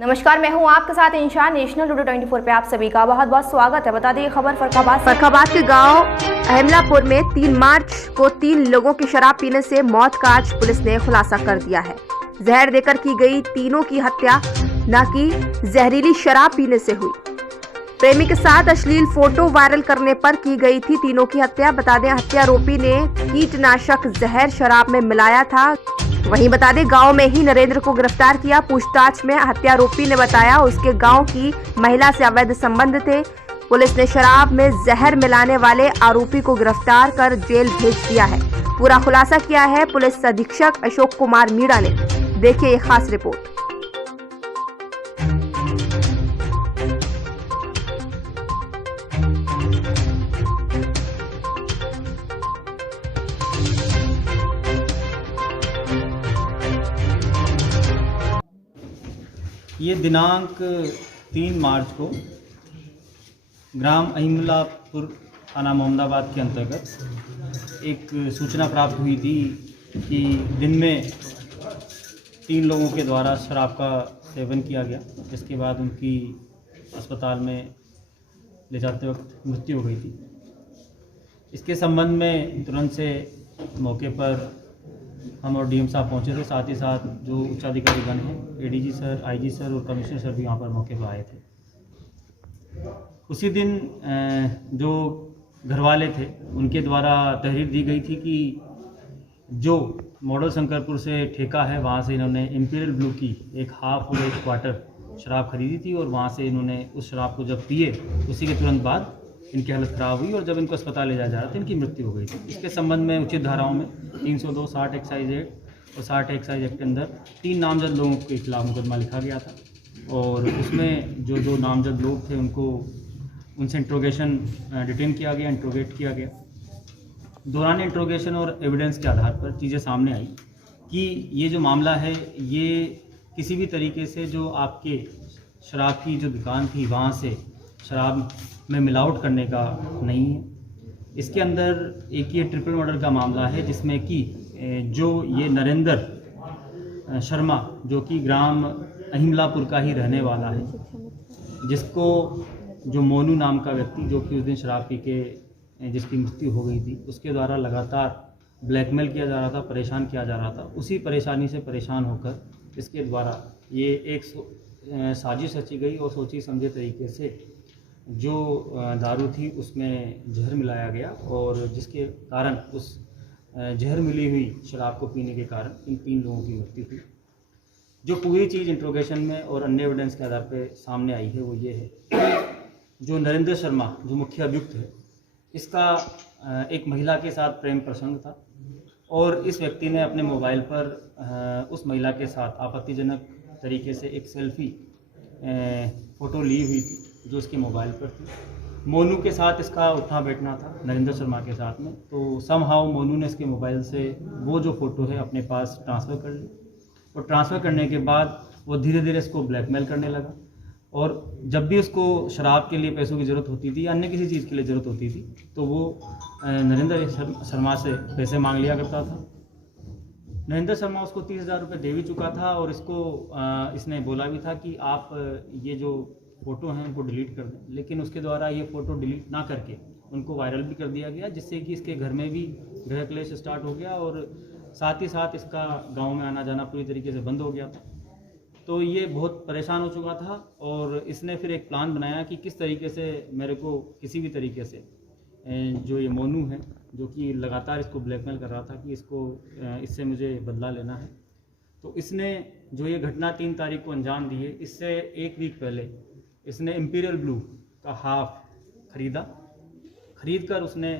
नमस्कार, मैं हूं आपके साथ इंशान। नेशनल लूडो 24 पे आप सभी का बहुत बहुत स्वागत है। बता दें खबर फर्रुखाबाद के गांव अहमलापुर में 3 मार्च को 3 लोगों की शराब पीने से मौत का आज पुलिस ने खुलासा कर दिया है। जहर देकर की गई तीनों की हत्या न कि जहरीली शराब पीने से हुई। प्रेमी के साथ अश्लील फोटो वायरल करने पर की गई थी तीनों की हत्या। बता दें हत्यारोपी ने कीटनाशक जहर शराब में मिलाया था। वहीं बता दें गांव में ही नरेंद्र को गिरफ्तार किया। पूछताछ में हत्यारोपी ने बताया उसके गांव की महिला से अवैध संबंध थे। पुलिस ने शराब में जहर मिलाने वाले आरोपी को गिरफ्तार कर जेल भेज दिया है। पूरा खुलासा किया है पुलिस अधीक्षक अशोक कुमार मीणा ने। देखिए ये खास रिपोर्ट। ये दिनांक 3 मार्च को ग्राम अहिमलापुर थाना मोहम्मदाबाद के अंतर्गत एक सूचना प्राप्त हुई थी कि दिन में 3 लोगों के द्वारा शराब का सेवन किया गया, जिसके बाद उनकी अस्पताल में ले जाते वक्त मृत्यु हो गई थी। इसके संबंध में तुरंत से मौके पर हम और डीएम साहब पहुंचे थे। साथ ही साथ जो उच्चाधिकारीगण हैं, एडीजी सर, आईजी सर और कमिश्नर सर भी वहाँ पर मौके पर आए थे। उसी दिन जो घरवाले थे उनके द्वारा तहरीर दी गई थी कि जो मॉडल शंकरपुर से ठेका है वहाँ से इन्होंने इम्पीरियल ब्लू की एक हाफ और एक क्वार्टर शराब खरीदी थी और वहाँ से इन्होंने उस शराब को जब पिए उसी के तुरंत बाद इनकी हालत ख़राब हुई और जब इनको अस्पताल ले जाया जा रहा था इनकी मृत्यु हो गई थी। इसके संबंध में उचित धाराओं में 302, 60 एक्साइज एक्ट और 60 एक्साइज एक्ट के अंदर 3 नामजद लोगों के खिलाफ मुकदमा लिखा गया था और उसमें जो नामजद लोग थे उनसे इंट्रोगेशन डिटेन किया गया, इंट्रोगेट किया गया। दौरान इंट्रोगेशन और एविडेंस के आधार पर चीज़ें सामने आई कि ये जो मामला है ये किसी भी तरीके से जो आपके शराब की जो दुकान थी वहाँ से शराब में मिलावट करने का नहीं है। इसके अंदर एक ये ट्रिपल मर्डर का मामला है जिसमें कि जो ये नरेंद्र शर्मा जो कि ग्राम अहिमलापुर का ही रहने वाला है, जिसको जो मोनू नाम का व्यक्ति जो कि उस दिन शराब पी के जिसकी मृत्यु हो गई थी उसके द्वारा लगातार ब्लैकमेल किया जा रहा था, परेशान किया जा रहा था। उसी परेशानी से परेशान होकर इसके द्वारा ये एक साजिश रची गई और सोची समझे तरीके से जो दारू थी उसमें जहर मिलाया गया और जिसके कारण उस जहर मिली हुई शराब को पीने के कारण इन 3 लोगों की मृत्यु हुई। जो पूरी चीज़ इंट्रोगेशन में और अन्य एविडेंस के आधार पर सामने आई है वो ये है जो नरेंद्र शर्मा जो मुख्य अभियुक्त है इसका एक महिला के साथ प्रेम प्रसंग था और इस व्यक्ति ने अपने मोबाइल पर उस महिला के साथ आपत्तिजनक तरीके से एक सेल्फी फ़ोटो ली हुई थी जो इसके मोबाइल पर थी। मोनू के साथ इसका उठना बैठना था नरेंद्र शर्मा के साथ में, तो समहाउ मोनू ने इसके मोबाइल से वो जो फ़ोटो है अपने पास ट्रांसफ़र कर ली और ट्रांसफ़र करने के बाद वो धीरे धीरे इसको ब्लैकमेल करने लगा और जब भी उसको शराब के लिए पैसों की ज़रूरत होती थी या अन्य किसी चीज़ के लिए ज़रूरत होती थी तो वो नरेंद्र शर्मा से पैसे मांग लिया करता था। नरेंद्र शर्मा उसको 30,000 रुपये दे भी चुका था और इसने बोला भी था कि आप ये जो फ़ोटो हैं उनको डिलीट कर दें, लेकिन उसके द्वारा ये फ़ोटो डिलीट ना करके उनको वायरल भी कर दिया गया, जिससे कि इसके घर में भी गृह क्लेश स्टार्ट हो गया और साथ ही साथ इसका गांव में आना जाना पूरी तरीके से बंद हो गया था। तो ये बहुत परेशान हो चुका था और इसने फिर एक प्लान बनाया कि किस तरीके से मेरे को किसी भी तरीके से जो ये मोनू है जो कि लगातार इसको ब्लैकमेल कर रहा था कि इससे मुझे बदला लेना है, तो इसने जो ये घटना 3 तारीख को अंजाम दी है, इससे 1 वीक पहले इसने इम्पीरियल ब्लू का हाफ खरीद कर उसने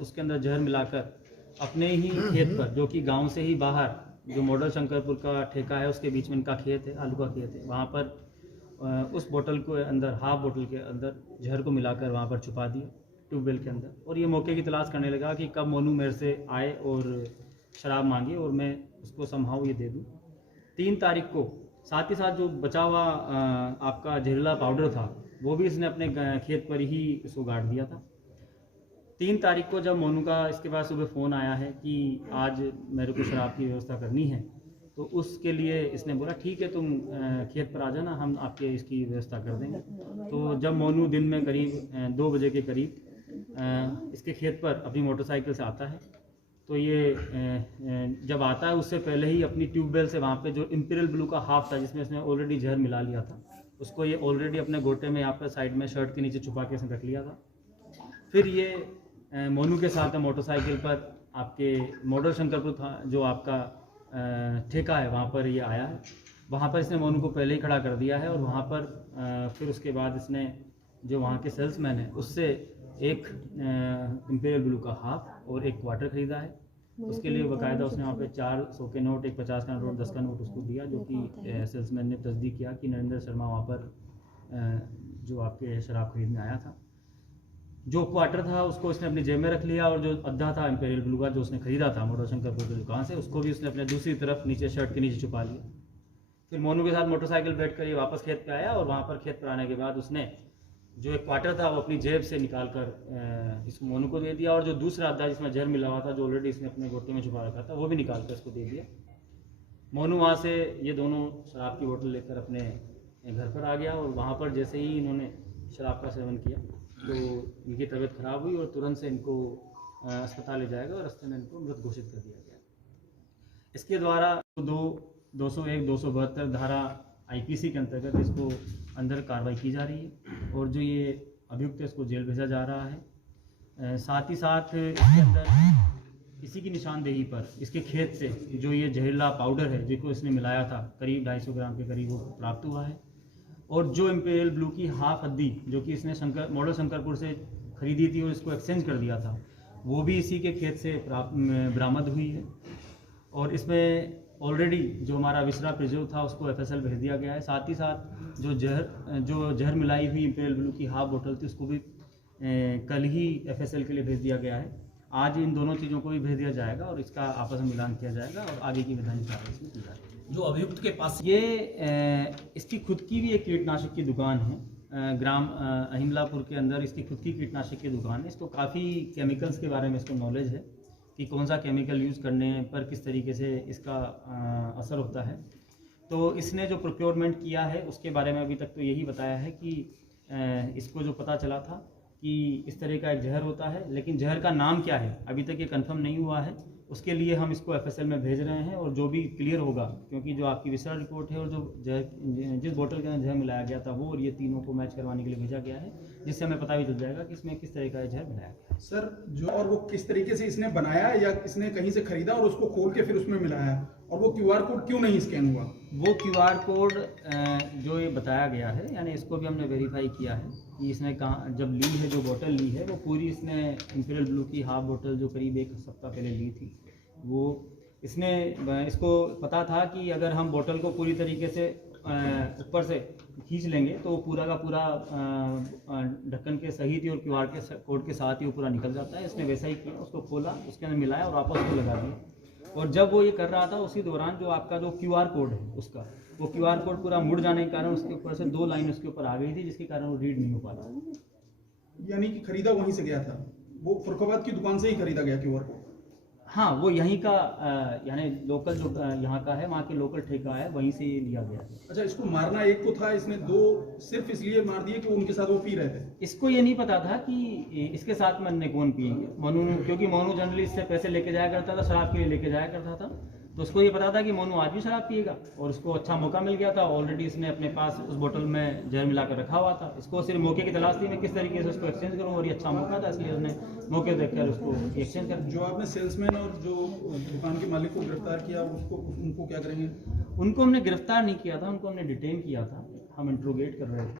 उसके अंदर जहर मिलाकर अपने ही खेत पर जो कि गांव से ही बाहर जो मॉडल शंकरपुर का ठेका है उसके बीच में इनका खेत है, आलू का खेत है, वहाँ पर उस बोतल को अंदर हाफ बोतल के अंदर जहर को मिलाकर वहाँ पर छुपा दिया ट्यूबवेल के अंदर और ये मौके की तलाश करने लगा कि कब मोनू मेरे से आए और शराब मांगे और मैं उसको समहाउ ये दे दूँ। 3 तारीख को साथ ही साथ जो बचा हुआ आपका जहरीला पाउडर था वो भी इसने अपने खेत पर ही इसको गाड़ दिया था। 3 तारीख को जब मोनू का इसके पास सुबह फ़ोन आया है कि आज मेरे को शराब की व्यवस्था करनी है, तो उसके लिए इसने बोला ठीक है तुम खेत पर आ जाना, हम आपके इसकी व्यवस्था कर देंगे। तो जब मोनू दिन में करीब 2 बजे के करीब इसके खेत पर अपनी मोटरसाइकिल से आता है, तो ये जब आता है उससे पहले ही अपनी ट्यूबवेल से वहाँ पे जो इंपीरियल ब्लू का हाफ था जिसमें इसने ऑलरेडी जहर मिला लिया था, उसको ये ऑलरेडी अपने गोटे में यहाँ पर साइड में शर्ट के नीचे छुपा के इसने रख लिया था। फिर ये मोनू के साथ मोटरसाइकिल पर आपके मॉडल शंकरपुर था जो आपका ठेका है वहाँ पर ये आया है। वहाँ पर इसने मोनू को पहले ही खड़ा कर दिया है और वहाँ पर फिर उसके बाद इसने जो वहाँ के सेल्समैन है उससे एक इंपीरियल ब्लू का हाफ और एक क्वार्टर खरीदा है। उसके लिए बाकायदा उसने वहाँ पे 400 के नोट, एक 50 का नोट, 10 का नोट उसको दिया, जो कि सेल्समैन ने तस्दीक किया कि नरेंद्र शर्मा वहाँ पर जो आपके शराब खरीदने आया था। जो क्वार्टर था उसको उसने अपनी जेब में रख लिया और जो अद्धा था इंपीरियल ब्लू का जो उसने खरीदा था मॉडल शंकरपुर की दुकान से, उसको भी उसने अपने दूसरी तरफ नीचे शर्ट के नीचे छुपा लिया। फिर मोनू के साथ मोटरसाइकिल बैठ कर ये वापस खेत पे आया और वहाँ पर खेत पर आने के बाद उसने जो एक क्वार्टर था वो अपनी जेब से निकाल कर इस मोनू को दे दिया और जो दूसरा अद्धा जिसमें जहर मिला हुआ था जो ऑलरेडी इसने अपने गोटे में छुपा रखा था वो भी निकाल कर इसको दे दिया। मोनू वहाँ से ये दोनों शराब की बोतल लेकर अपने घर पर आ गया और वहाँ पर जैसे ही इन्होंने शराब का सेवन किया तो इनकी तबीयत खराब हुई और तुरंत से इनको अस्पताल ले जाएगा और रास्ते में इनको मृत घोषित कर दिया गया। इसके द्वारा 201, 272 धारा आईपीसी के अंतर्गत इसको अंदर कार्रवाई की जा रही है और जो ये अभियुक्त है इसको जेल भेजा जा रहा है। साथ ही साथ इसके अंदर इसी की निशानदेही पर इसके खेत से जो ये जहरीला पाउडर है जिसको इसने मिलाया था करीब 250 ग्राम के करीब वो प्राप्त हुआ है और जो इंपीरियल ब्लू की हाफ अद्दी जो कि इसने मॉडल शंकरपुर से खरीदी थी और इसको एक्सचेंज कर दिया था वो भी इसी के खेत से बरामद हुई है। और इसमें ऑलरेडी जो हमारा विसरा प्रिजर्व था उसको एफएसएल भेज दिया गया है। साथ ही साथ जो जहर मिलाई हुई इंपीरियल ब्लू की हाफ बोतल थी उसको भी कल ही एफएसएल के लिए भेज दिया गया है। आज इन दोनों चीज़ों को भी भेज दिया जाएगा और इसका आपस में मिलान किया जाएगा और आगे की विधायी कार्रवाई इसमें की जाएगी। जो अभियुक्त के पास ये इसकी खुद की भी एक कीटनाशक की दुकान है ग्राम अहिमलापुर के अंदर, इसकी खुद की कीटनाशक की दुकान है। इसको काफ़ी केमिकल्स के बारे में इसको नॉलेज है कि कौन सा केमिकल यूज़ करने पर किस तरीके से इसका असर होता है। तो इसने जो प्रोक्योरमेंट किया है उसके बारे में अभी तक तो यही बताया है कि इसको जो पता चला था कि इस तरह का एक जहर होता है, लेकिन जहर का नाम क्या है अभी तक ये कंफर्म नहीं हुआ है। उसके लिए हम इसको एफएसएल में भेज रहे हैं और जो भी क्लियर होगा, क्योंकि जो आपकी विसरा रिपोर्ट है और जो जहर जिस बोतल के अंदर जहर मिलाया गया था वो और ये तीनों को मैच करवाने के लिए भेजा गया है, जिससे हमें पता भी चल जाएगा कि इसमें किस तरह का जहर मिलाया गया है। सर जो और वो किस तरीके से इसने बनाया या इसने कहीं से खरीदा और उसको खोल के फिर उसमें मिलाया, और वो क्यूआर कोड क्यों नहीं स्कैन हुआ? वो क्यूआर कोड जो ये बताया गया है, यानी इसको भी हमने वेरीफाई किया है कि इसने कहाँ जब ली है, जो बोतल ली है वो पूरी इसने इंपीरियल ब्लू की हाफ बोतल जो करीब 1 सप्ताह पहले ली थी, वो इसको पता था कि अगर हम बोतल को पूरी तरीके से ऊपर से खींच लेंगे तो वो पूरा का पूरा ढक्कन के सहित ही और क्यूआर के कोड के साथ ही वो पूरा निकल जाता है। इसने वैसा ही किया, उसको खोला, उसके अंदर मिलाया और वापस उसको लगा दिया। और जब वो ये कर रहा था उसी दौरान जो आपका जो क्यूआर कोड है उसका वो क्यूआर कोड पूरा मुड़ जाने के कारण उसके ऊपर से 2 लाइन उसके ऊपर आ गई थी, जिसके कारण वो रीड नहीं हो पा रहा। यानी कि खरीदा वहीं से गया था, वो फरुखाबाद की दुकान से ही खरीदा गया क्यूआर कोड? हाँ, वो यहीं का यानी लोकल जो यहाँ का है, वहाँ के लोकल ठेका है, वहीं से ये लिया गया है। अच्छा, इसको मारना एक को था, इसने 2 सिर्फ इसलिए मार दिए कि उनके साथ वो पी रहे थे? इसको ये नहीं पता था कि इसके साथ में अन्य कौन पिएंगे। मोनू, क्योंकि मोनू जनरली इससे पैसे लेके जाया करता था, शराब के लिए लेके जाया करता था, तो उसको ये पता था कि मोनू आज भी शराब पिएगा और उसको अच्छा मौका मिल गया था। ऑलरेडी इसने अपने पास उस बोतल में जहर मिला कर रखा हुआ था। इसको सिर्फ मौके की तलाश थी, मैं किस तरीके से उसको एक्सचेंज करूँ, और ये अच्छा मौका था, इसलिए उसने मौके देखकर उसको एक्सचेंज कर। जो आपने सेल्समैन और जो दुकान के मालिक को गिरफ्तार किया उनको क्या करेंगे? उनको हमने गिरफ्तार नहीं किया था, उनको हमने डिटेन किया था, हम इंट्रोगेट कर रहे थे।